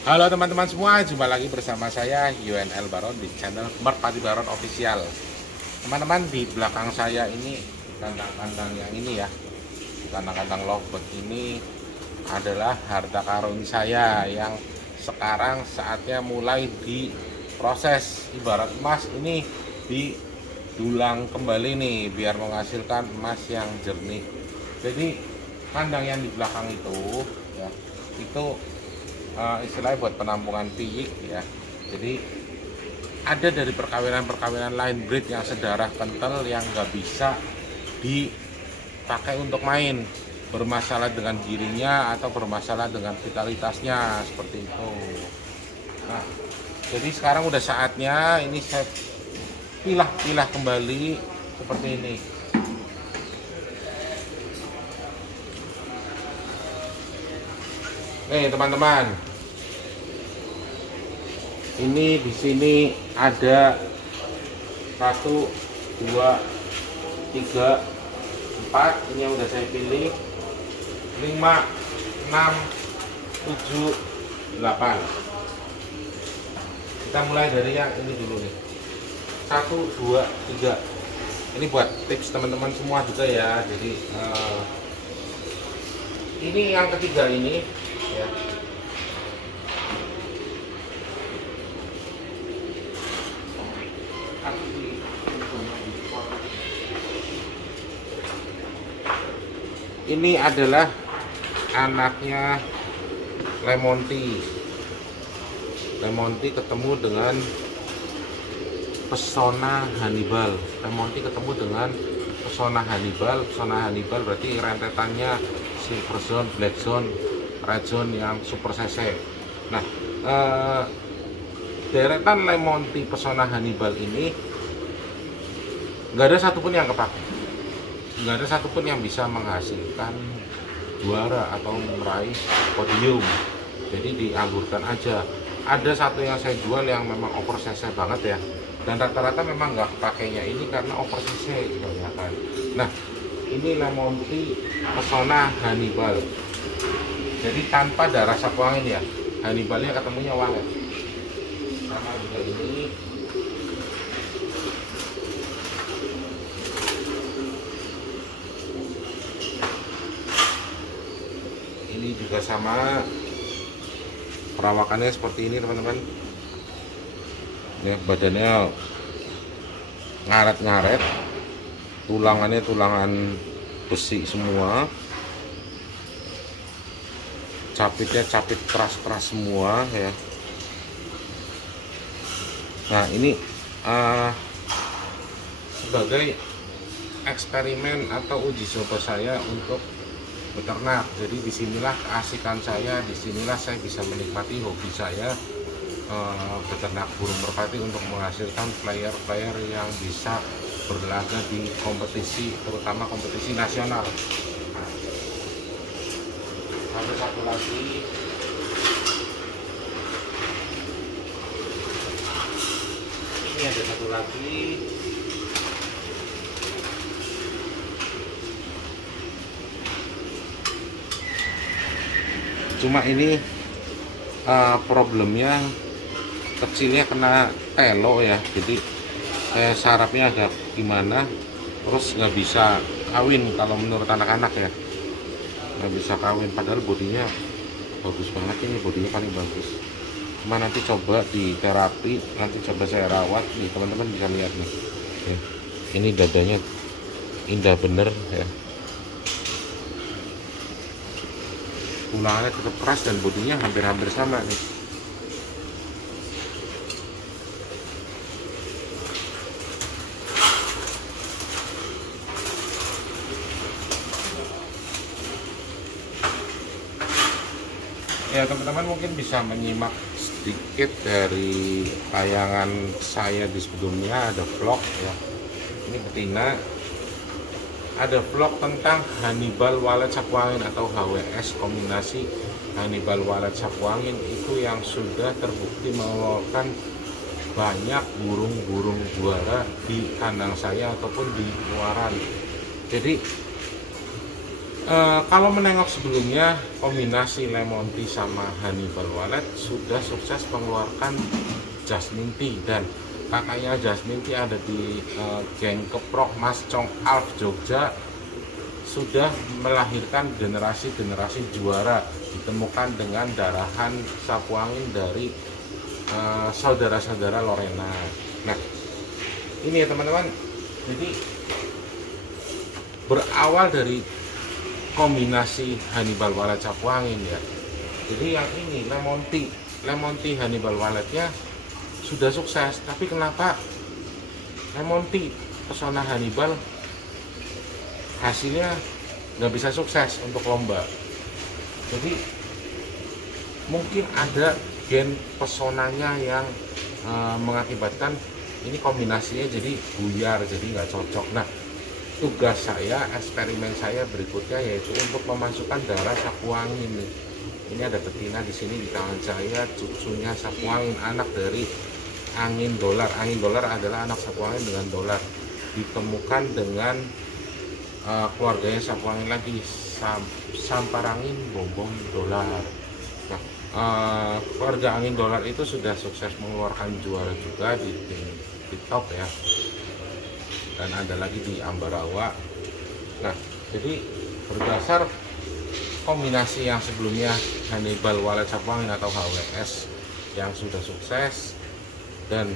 Halo teman-teman semua, jumpa lagi bersama saya UNL Baron di channel Merpati Baron Official. Teman-teman, di belakang saya ini kandang-kandang yang ini ya, kandang-kandang lovebird ini adalah harta karun saya yang sekarang saatnya mulai diproses. Ibarat emas ini didulang kembali nih biar menghasilkan emas yang jernih. Jadi kandang yang di belakang itu ya, itu istilahnya buat penampungan piyik ya. Jadi ada dari perkawinan-perkawinan line breed yang sedarah kental yang nggak bisa dipakai untuk main, bermasalah dengan dirinya atau bermasalah dengan vitalitasnya seperti itu. Nah, jadi sekarang udah saatnya ini saya pilah-pilah kembali seperti ini. Nih teman-teman, ini di sini ada 1, 2, 3, 4. Ini yang udah saya pilih. 5, 6, 7, 8. Kita mulai dari yang ini dulu nih. 1, 2, 3. Ini buat tips teman-teman semua juga ya. Jadi ini yang ketiga ini ya. Ini adalah anaknya lemon tea. Lemon tea ketemu dengan pesona Hannibal. Lemon tea ketemu dengan pesona Hannibal. Pesona Hannibal berarti rentetannya silver zone, black zone, red zone yang super cc. Nah, deretan lemon tea pesona Hannibal ini nggak ada satupun yang kepake, nggak ada satupun yang bisa menghasilkan juara atau meraih podium. Jadi dianggur,kan aja. Ada satu yang saya jual yang memang over cc banget ya, dan rata-rata memang nggak pakainya ini karena over cc kebanyakan. Nah, ini lemon tea pesona Hannibal. Jadi tanpa darah sapu angin ya, Hannibalnya ketemunya walet. Sama juga ini juga sama, perawakannya seperti ini teman-teman ya. Badannya ngaret-ngaret, tulangannya tulangan besi semua, capitnya capit keras-keras semua ya. Nah, ini sebagai eksperimen atau uji coba saya untuk beternak. Jadi disinilah keasikan saya, disinilah saya bisa menikmati hobi saya, beternak burung merpati untuk menghasilkan player-player yang bisa berlaga di kompetisi, terutama kompetisi nasional. Ada satu lagi, ini ada satu lagi. Cuma ini problemnya kecilnya kena telo ya. Jadi sarafnya agak gimana, terus nggak bisa kawin kalau menurut anak-anak ya, nggak bisa kawin. Padahal bodinya bagus banget, ini bodinya paling bagus. Cuma nanti coba di terapi, nanti coba saya rawat nih, teman-teman bisa lihat nih ya. Ini dadanya indah bener ya, tulangannya tetap keras dan bodinya hampir-hampir sama nih. Ya teman-teman mungkin bisa menyimak sedikit dari tayangan saya di sebelumnya, ada vlog ya. Ini betina, ada vlog tentang Hannibal walet sapu angin atau HWS kombinasi Hannibal walet sapu angin, itu yang sudah terbukti mengeluarkan banyak burung-burung juara di kandang saya ataupun di luaran. Jadi Kalau menengok sebelumnya, kombinasi lemon tea sama Hannibal Wallet sudah sukses mengeluarkan Jasmine Tea, dan kakaknya Jasmine Tea ada di geng keprok Mas Chong Alf Jogja, sudah melahirkan generasi-generasi juara, ditemukan dengan darahan sapu angin dari saudara-saudara Lorena. Nah, ini ya teman-teman, jadi berawal dari kombinasi Hannibal Wallet sapu angin ya. Jadi yang ini lemon tea Hannibal Walletnya sudah sukses, tapi kenapa lemon tea pesona Hannibal hasilnya nggak bisa sukses untuk lomba? Jadi mungkin ada gen pesonanya yang mengakibatkan ini kombinasinya jadi buyar, jadi nggak cocok. Nah, tugas saya, eksperimen saya berikutnya yaitu untuk memasukkan darah sapu angin. Ini ada betina di sini di tangan saya, cucunya sapu angin, anak dari angin dolar. Angin dolar adalah anak sapu angin dengan dolar. Ditemukan dengan keluarganya sapu angin lagi, samparangin bombong dolar. Nah, keluarga angin dolar itu sudah sukses mengeluarkan juara juga di top ya. Dan ada lagi di Ambarawa. Nah, jadi berdasar kombinasi yang sebelumnya Hannibal Wallet sapu angin atau HWS yang sudah sukses, dan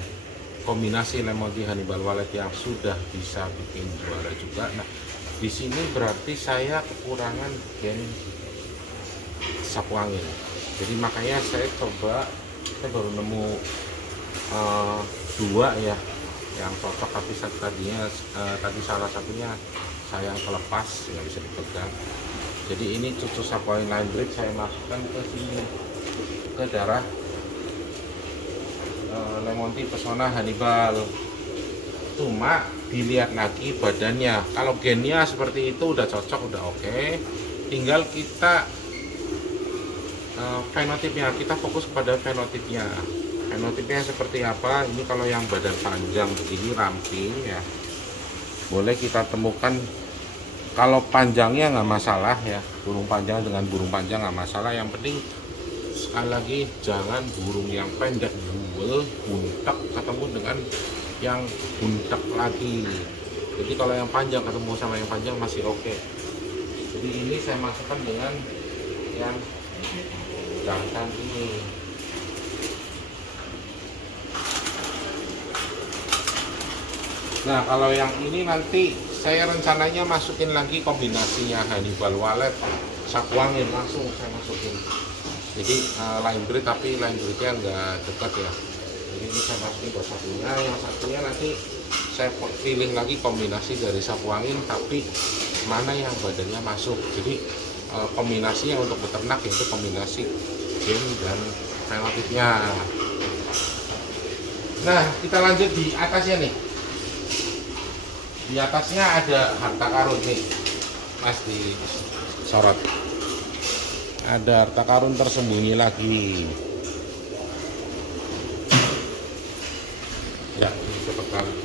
kombinasi lemon tea Hannibal Wallet yang sudah bisa bikin juara juga. Nah, di sini berarti saya kekurangan gen sapu angin. Jadi makanya saya baru nemu dua ya yang cocok, tapi tadi salah satunya saya yang kelepas, nggak bisa dipegang. Jadi ini cucu sapu angin line breed saya masukkan ke sini, ke darah lemon tea pesona Hannibal. Cuma dilihat lagi badannya, kalau gennya seperti itu udah cocok, udah oke. Tinggal kita fenotipnya, kita fokus pada fenotipnya. Fenotipnya seperti apa? Ini kalau yang badan panjang begini ramping ya, boleh kita temukan. Kalau panjangnya nggak masalah ya, burung panjang dengan burung panjang nggak masalah. Yang penting sekali lagi jangan burung yang pendek buel buntek ketemu dengan yang buntek lagi. Jadi kalau yang panjang ketemu sama yang panjang masih oke. Jadi ini saya masukkan dengan yang jantan ini. Nah, kalau yang ini nanti saya rencananya masukin lagi kombinasinya Hannibal Wallet sapu angin, langsung saya masukin. Jadi line breed, tapi line breednya nggak dekat ya. Jadi ini saya masukin buat satunya, yang satunya nanti saya pilih lagi kombinasi dari sapu angin, tapi mana yang badannya masuk. Jadi kombinasinya untuk beternak yaitu kombinasi gen dan fenotipnya. Nah, kita lanjut di atasnya nih. Di atasnya ada harta karun nih, Mas, disorot. Ada harta karun tersembunyi lagi. Ya, ini cepet banget.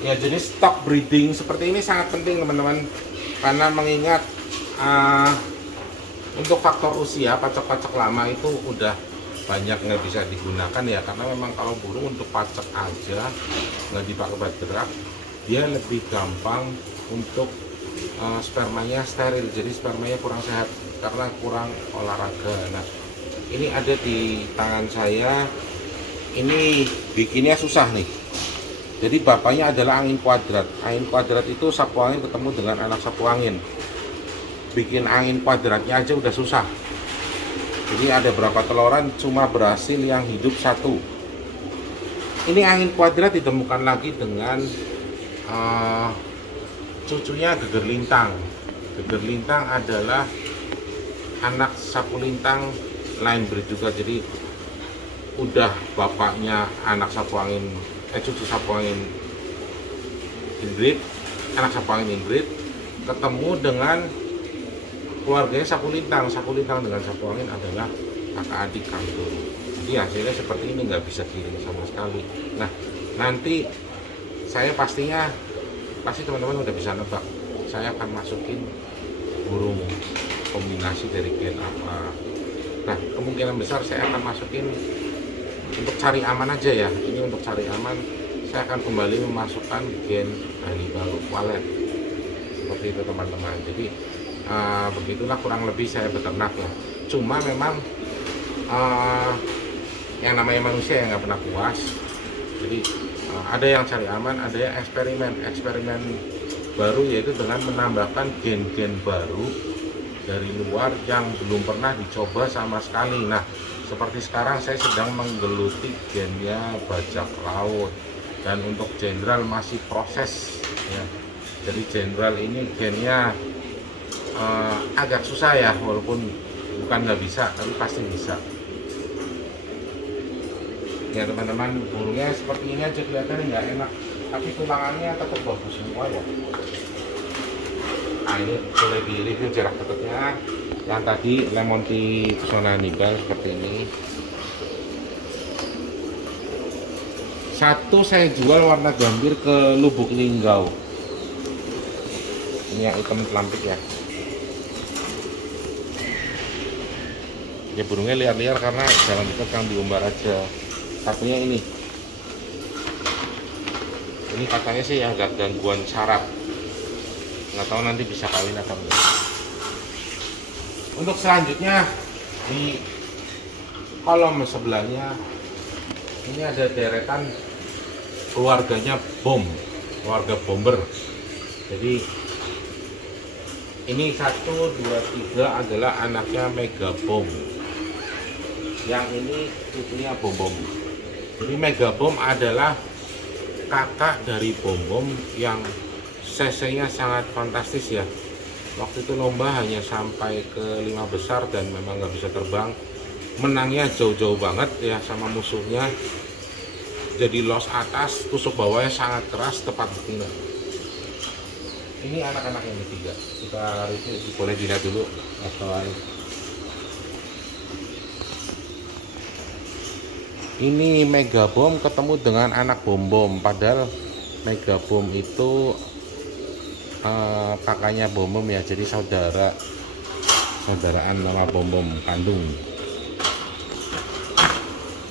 Ya, jadi stock breeding seperti ini sangat penting teman-teman, karena mengingat untuk faktor usia, pacak-pacak lama itu udah banyak nggak bisa digunakan ya, karena memang kalau burung untuk pacak aja nggak dipakai obat gerak, dia lebih gampang untuk spermanya steril, jadi spermanya kurang sehat karena kurang olahraga. Nah, ini ada di tangan saya, ini bikinnya susah nih. Jadi bapaknya adalah angin kuadrat. Angin kuadrat itu sapu angin ketemu dengan anak sapu angin. Bikin angin kuadratnya aja udah susah. Jadi ada berapa teloran cuma berhasil yang hidup satu. Ini angin kuadrat ditemukan lagi dengan cucunya geger lintang. Geger lintang adalah anak sapu lintang line breed juga. Jadi udah bapaknya anak sapu angin, cucu sapu angin inbreed, anak sapu angin inbreed ketemu dengan keluarganya sapu lintang. Sapu lintang dengan sapu angin adalah kakak adik kantor. Jadi hasilnya seperti ini, nggak bisa giring sama sekali. Nah, nanti saya pasti teman-teman udah bisa nebak, saya akan masukin burung kombinasi dari gen apa. Nah, kemungkinan besar saya akan masukin, untuk cari aman aja ya, ini untuk cari aman saya akan kembali memasukkan gen Hannibal Walet seperti itu teman-teman. Jadi begitulah kurang lebih saya beternak ya. Cuma memang yang namanya manusia yang nggak pernah puas. Jadi ada yang cari aman, ada yang eksperimen baru, yaitu dengan menambahkan gen-gen baru dari luar yang belum pernah dicoba sama sekali. Nah, seperti sekarang saya sedang menggeluti gennya bajak laut, dan untuk jenderal masih proses ya. Jadi jenderal ini gennya agak susah ya, walaupun bukan nggak bisa, tapi pasti bisa ya teman-teman. Burungnya seperti ini aja kelihatannya nggak enak, tapi tulangannya tetap bagus semua ya. Nah, ini boleh di review jarak dekatnya. Yang tadi lemon tea pesona Hannibal seperti ini. Satu saya jual warna gambir ke Lubuk Linggau. Ini yang hitam telampik ya. Ya burungnya liar-liar karena jalan dekat yang diumbar aja. Satunya ini katanya sih agak gangguan saraf, nggak tahu nanti bisa kawin atau enggak. Untuk selanjutnya di kolom sebelahnya ini ada deretan keluarganya keluarga bomber. Jadi ini 1, 2, 3 adalah anaknya Mega Bomb. Yang ini cucunya Bom. Jadi Mega Bomb adalah kakak dari Bom yang cc-nya sangat fantastis ya. Waktu itu lomba hanya sampai ke 5 besar dan memang nggak bisa terbang. Menangnya jauh-jauh banget ya sama musuhnya. Jadi los atas, tusuk bawahnya sangat keras, tepat betina. Ini anak-anak yang ketiga. Kita review, boleh dilihat dulu. Ini Mega Bomb ketemu dengan anak Bom. Padahal Mega Bomb itu kakaknya Bom ya, jadi saudaraan nama Bom kandung.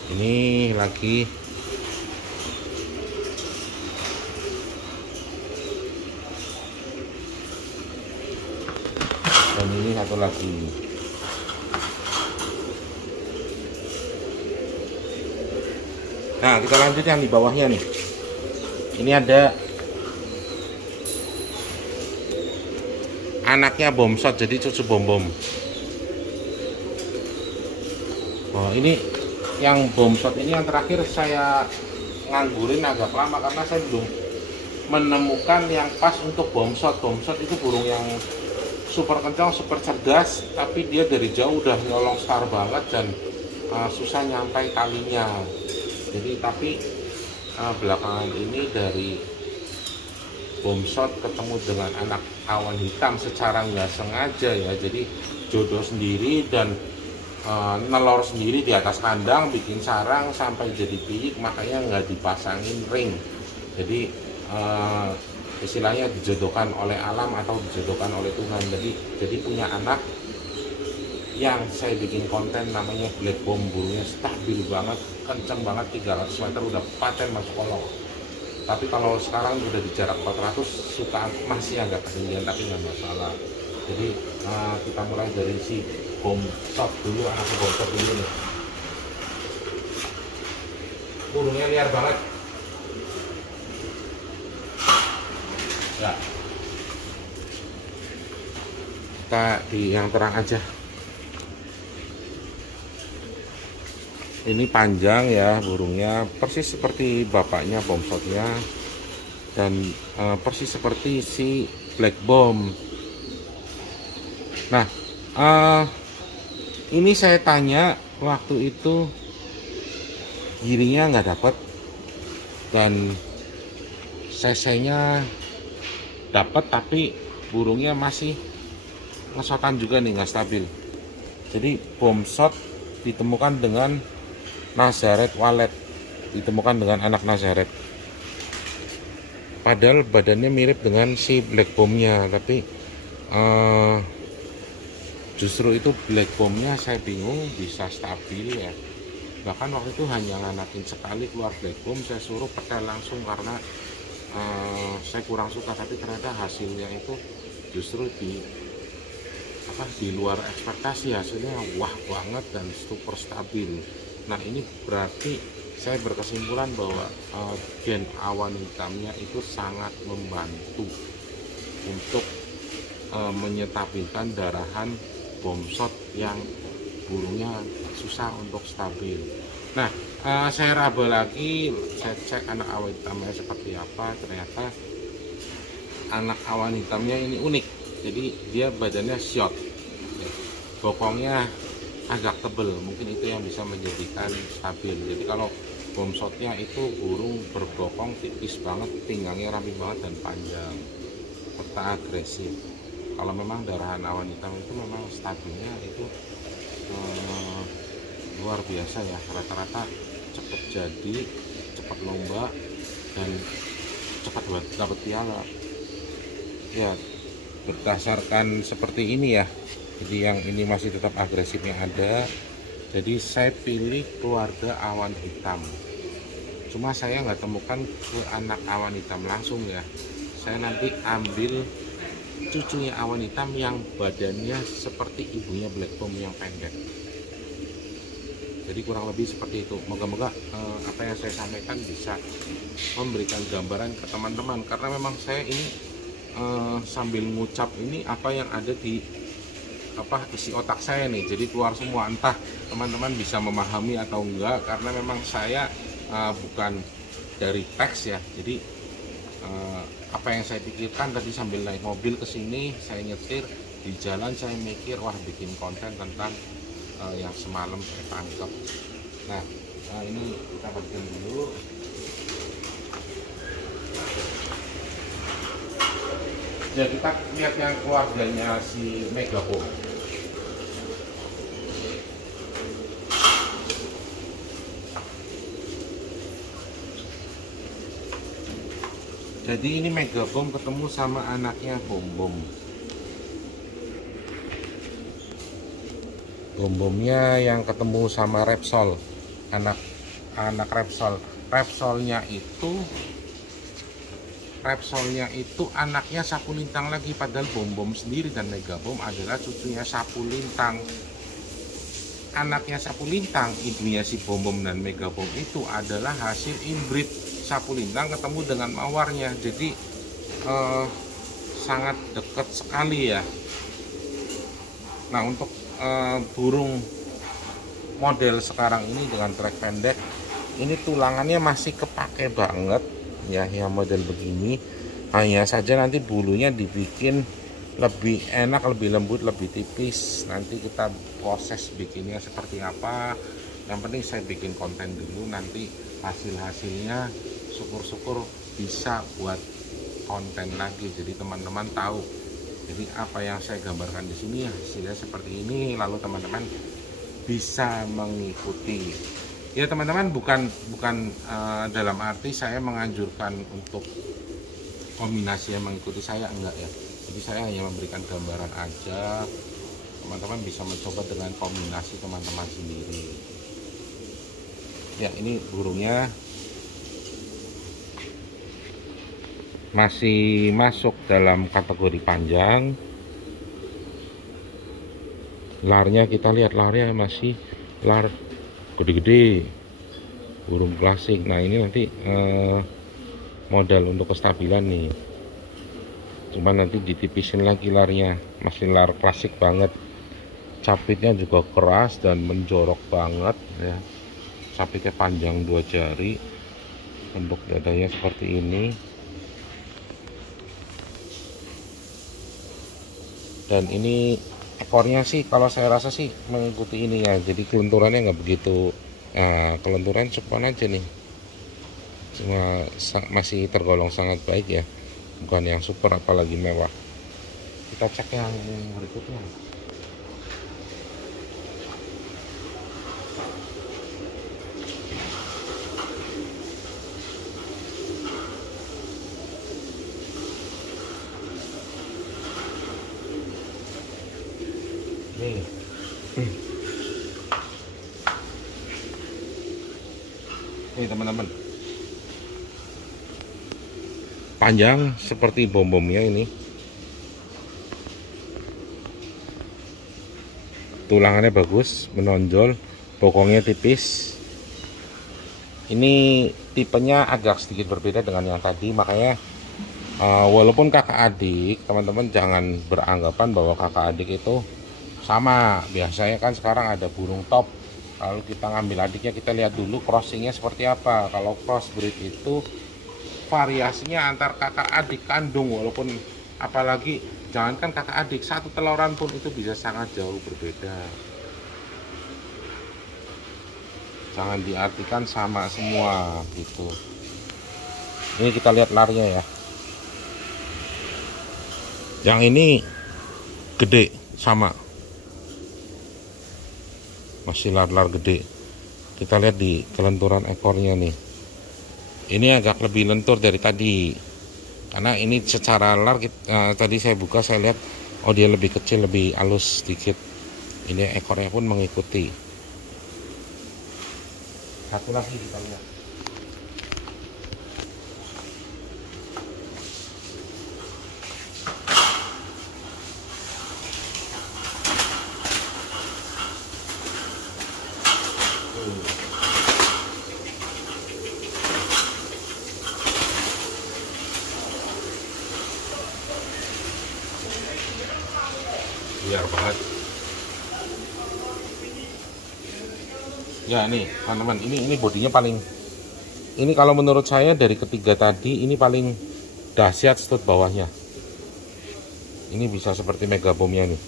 Ini lagi dan ini satu lagi. Nah, kita lanjut yang di bawahnya nih. Ini ada anaknya Bomshot, jadi cucu Bom. Oh, ini yang Bomshot ini yang terakhir saya nganggurin agak lama karena saya belum menemukan yang pas untuk Bomshot. Bomshot itu burung yang super kencang, super cerdas, tapi dia dari jauh udah nyolong star banget dan susah nyampai kalinya. Jadi tapi belakangan ini dari Bomshot ketemu dengan anak awan hitam secara nggak sengaja ya, jadi jodoh sendiri dan nelor sendiri di atas kandang, bikin sarang sampai jadi piyik, makanya nggak dipasangin ring. Jadi istilahnya dijodohkan oleh alam atau dijodohkan oleh Tuhan. Jadi punya anak yang saya bikin konten namanya Black Bomb. Burungnya stabil banget, kenceng banget, 300 meter udah paten masuk kolong. Tapi kalau sekarang udah di jarak 400 suka masih agak ketinggian, tapi nggak masalah. Jadi kita mulai dari si Bomshot dulu, anak Bomshot dulu nih. Burungnya liar banget ya. Kita di yang terang aja. Ini panjang ya burungnya, persis seperti bapaknya Bomshotnya, dan persis seperti si Black Bomb. Nah, ini saya tanya waktu itu giringnya nggak dapet dan cc-nya dapat, tapi burungnya masih ngesotan juga nih, nggak stabil. Jadi Bomshot ditemukan dengan Nazareth Wallet, ditemukan dengan anak Nazareth. Padahal badannya mirip dengan si black bomb-nya, tapi justru itu black bomb-nya saya bingung bisa stabil ya. Bahkan waktu itu hanya nganakin sekali keluar black bomb, saya suruh petel langsung karena saya kurang suka, tapi ternyata hasilnya itu justru di luar ekspektasi, hasilnya wah banget dan super stabil. Nah ini berarti saya berkesimpulan bahwa gen awan hitamnya itu sangat membantu untuk menyetabilkan darahan bom shot yang burungnya susah untuk stabil. Nah saya raba lagi, saya cek anak awan hitamnya seperti apa. Ternyata anak awan hitamnya ini unik, jadi dia badannya short, bokongnya agak tebel, mungkin itu yang bisa menjadikan stabil. Jadi kalau bom shotnya itu burung berbokong tipis banget, pinggangnya rapi banget dan panjang serta agresif. Kalau memang darahan awan hitam itu memang stabilnya itu luar biasa ya, rata-rata cepat jadi, cepat lomba dan cepat dapat piala ya, berdasarkan seperti ini ya. Jadi yang ini masih tetap agresifnya ada, jadi saya pilih keluarga awan hitam. Cuma saya nggak temukan ke anak awan hitam langsung ya, saya nanti ambil cucunya awan hitam yang badannya seperti ibunya black bomb yang pendek. Jadi kurang lebih seperti itu. Moga-moga apa yang saya sampaikan bisa memberikan gambaran ke teman-teman, karena memang saya ini sambil ngucap ini apa yang ada di isi otak saya nih, jadi keluar semua. Entah teman-teman bisa memahami atau enggak, karena memang saya bukan dari teks ya. Jadi apa yang saya pikirkan tadi sambil naik mobil ke sini, saya nyetir di jalan, saya mikir wah bikin konten tentang yang semalam saya tangkap. Nah ini kita bagikan dulu. Ya kita lihat yang keluarganya si Megabomb. Jadi ini Megabomb ketemu sama anaknya Bom-Bom. Bom-Bomnya yang ketemu sama Repsol, anak Repsol. Repsolnya itu anaknya Sapu Lintang lagi, padahal Bom-Bom sendiri dan Megabomb adalah cucunya Sapu Lintang. Anaknya Sapu Lintang, ibunya si Bom-Bom dan Megabomb itu adalah hasil inbreed Sapu Lintang ketemu dengan mawarnya. Jadi sangat dekat sekali ya. Nah untuk burung model sekarang ini dengan trek pendek, ini tulangannya masih kepake banget ya, yang model begini. Hanya saja nanti bulunya dibikin lebih enak, lebih lembut, lebih tipis. Nanti kita proses bikinnya seperti apa. Yang penting saya bikin konten dulu, nanti hasilnya syukur-syukur bisa buat konten lagi, jadi teman-teman tahu. Jadi apa yang saya gambarkan di sini hasilnya seperti ini, lalu teman-teman bisa mengikuti. Ya teman-teman, bukan dalam arti saya menganjurkan untuk kombinasi yang mengikuti saya, enggak ya. Jadi saya hanya memberikan gambaran aja, teman-teman bisa mencoba dengan kombinasi teman-teman sendiri. Ya ini burungnya masih masuk dalam kategori panjang. Larnya kita lihat, larnya masih lar gede-gede, burung klasik. Nah ini nanti modal untuk kestabilan nih, cuma nanti ditipisin lagi larnya, masih lar klasik banget. Capitnya juga keras dan menjorok banget ya, capitnya panjang 2 jari, bentuk dadanya seperti ini. Dan ini ekornya sih kalau saya rasa sih mengikuti ini ya, jadi kelenturannya nggak begitu. Nah, kelenturan cepon aja nih, cuma masih tergolong sangat baik ya, bukan yang super apalagi mewah. Kita cek yang berikutnya. Nih. Nih teman-teman. Panjang seperti bom-bomnya ini. Tulangannya bagus, menonjol, bokongnya tipis. Ini tipenya agak sedikit berbeda dengan yang tadi, makanya walaupun kakak adik, teman-teman jangan beranggapan bahwa kakak adik itu sama. Biasanya kan sekarang ada burung top. Kalau kita ngambil adiknya, kita lihat dulu crossingnya seperti apa. Kalau crossbreed itu variasinya antar kakak adik kandung, walaupun apalagi jangankan kakak adik, satu teloran pun itu bisa sangat jauh berbeda. Jangan diartikan sama semua gitu. Ini kita lihat larnya ya. Yang ini gede sama, masih lar-lar gede. Kita lihat di kelenturan ekornya nih. Ini agak lebih lentur dari tadi, karena ini secara lar tadi saya buka, saya lihat oh dia lebih kecil, lebih halus sedikit. Ini ekornya pun mengikuti. Satu lagi kita lihat. Biar banget ya. Nih teman-teman, ini bodinya paling, ini kalau menurut saya dari ketiga tadi ini paling dahsyat stud bawahnya. Ini bisa seperti megabomnya nih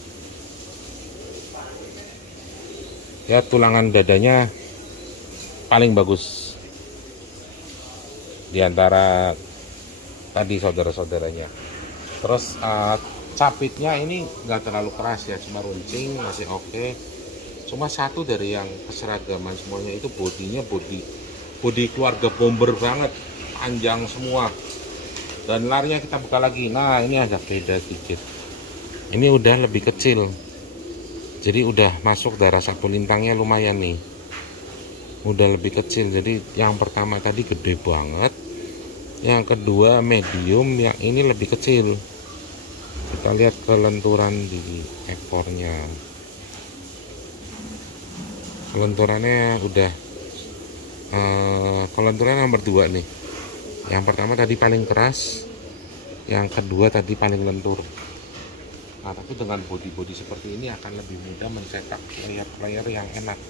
ya. Tulangan dadanya paling bagus diantara tadi saudara-saudaranya. Terus capitnya ini nggak terlalu keras ya, cuma runcing, masih oke. Cuma satu dari yang keseragaman semuanya itu bodinya body keluarga bomber banget, panjang semua. Dan larnya kita buka lagi, nah ini agak beda sedikit. Ini udah lebih kecil, jadi udah masuk darah sapu lintangnya lumayan nih, udah lebih kecil. Jadi yang pertama tadi gede banget, yang kedua medium, yang ini lebih kecil. Kita lihat kelenturan di ekornya. Kelenturannya udah kelenturan nomor 2 nih. Yang pertama tadi paling keras, yang kedua tadi paling lentur. Nah, tapi dengan body seperti ini akan lebih mudah mencetak player yang enak.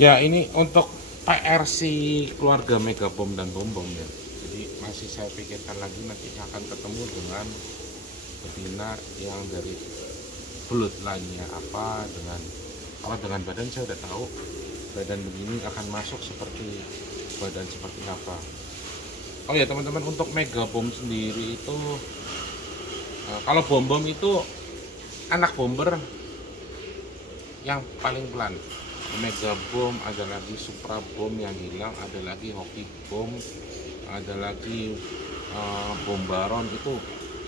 Ya, ini untuk PRC keluarga Megabom dan Bombom ya. Jadi masih saya pikirkan lagi, nanti akan ketemu dengan betina yang dari bloodline-nya apa. Kalau dengan badan saya udah tahu, badan begini akan masuk seperti badan seperti apa. Oh ya teman-teman, untuk Megabom sendiri itu kalau Bombom itu anak bomber yang paling pelan. Megabom, ada lagi Supra Bom yang hilang, ada lagi Hoki Bom, ada lagi Bombaron. Itu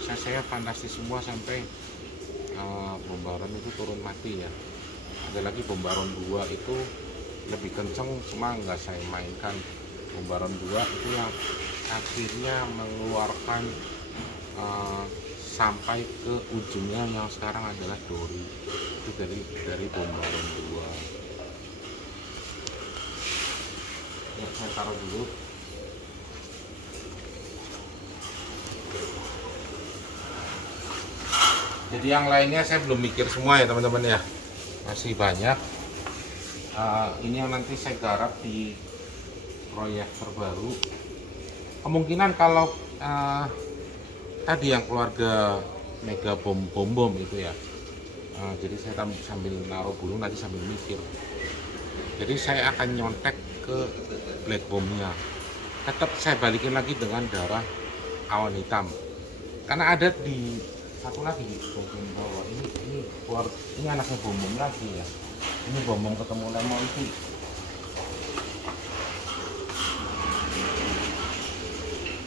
saya fantastis semua sampai Bombaron itu turun mati ya. Ada lagi Bombaron 2 itu lebih kenceng, cuma nggak saya mainkan. Bombaron 2 itu yang akhirnya mengeluarkan sampai ke ujungnya yang sekarang adalah Dori. Itu dari Bombaron 2. Ya, saya taruh dulu. Jadi yang lainnya saya belum mikir semua ya teman-teman ya, masih banyak. Ini yang nanti saya garap di proyek terbaru. Kemungkinan kalau tadi yang keluarga Megabom Bombom itu ya, jadi saya sambil naruh burung nanti sambil mikir. Jadi saya akan nyontek ke black bombnya, tetap saya balikin lagi dengan darah awan hitam, karena ada di satu lagi di bagian bawah ini anaknya bombom lagi ya. Ini bombom ketemu lemon sih.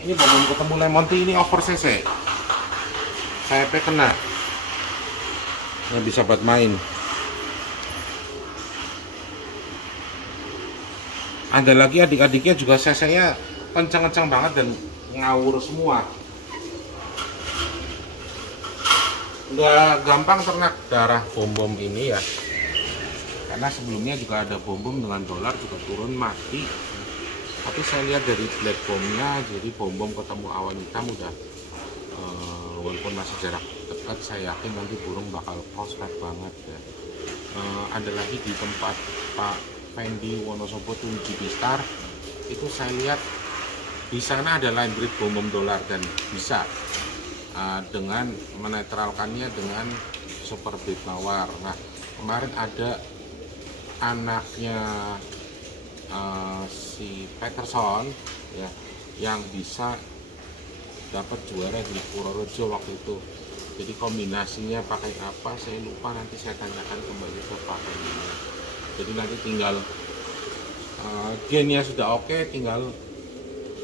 Ini belum ketemu lemon tea, ini over cc. Saya kena. Nggak bisa buat main. Ada lagi adik-adiknya juga cc-nya kencang-kencang banget dan ngawur semua. Nggak gampang ternak darah bom-bom ini ya, karena sebelumnya juga ada bom-bom dengan dolar juga turun mati. Tapi saya lihat dari black bomb-nya, jadi bom-bom ketemu awan hitam udah walaupun masih jarak dekat, saya yakin nanti burung bakal prospek banget ya. Ada lagi di tempat Pak Fendi Wonosobo 7GB Star, itu saya lihat di sana ada line breed bom-bom dolar dan bisa dengan menetralkannya dengan super bait mawar. Nah, kemarin ada anaknya si Peterson ya yang bisa dapat juara di Purworejo waktu itu. Jadi kombinasinya pakai apa saya lupa, nanti saya tanyakan kembali ke Pak Fendi. Jadi nanti tinggal gennya sudah oke, tinggal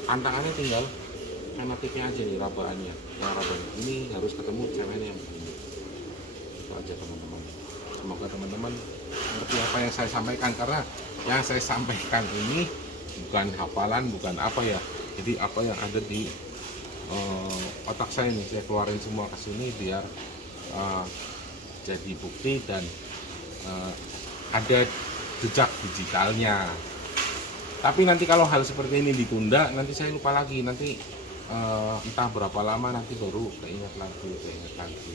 tantangannya tinggal fenotipnya aja nih, rabaannya. Yang rabaan ini harus ketemu ceweknya yang begini. Itu aja teman-teman. Semoga teman-teman ngerti apa yang saya sampaikan, karena yang saya sampaikan ini bukan hafalan, bukan apa ya. Jadi apa yang ada di otak saya nih, saya keluarin semua ke sini biar jadi bukti dan ada jejak digitalnya. Tapi nanti kalau hal seperti ini ditunda, nanti saya lupa lagi, nanti entah berapa lama nanti baru keinget lagi.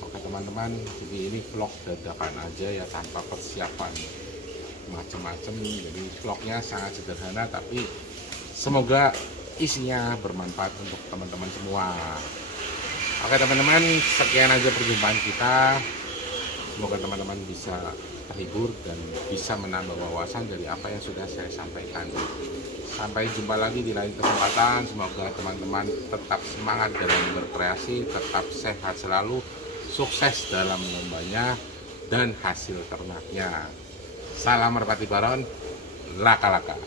Oke teman-teman, jadi ini vlog dadakan aja ya, tanpa persiapan macam-macam. Jadi vlognya sangat sederhana, tapi semoga isinya bermanfaat untuk teman-teman semua. Oke teman-teman, sekian aja perjumpaan kita. Semoga teman-teman bisa terhibur dan bisa menambah wawasan dari apa yang sudah saya sampaikan. Sampai jumpa lagi di lain kesempatan. Semoga teman-teman tetap semangat dalam berkreasi, tetap sehat selalu, sukses dalam lombanya dan hasil ternaknya. Salam Merpati Baron, laka-laka.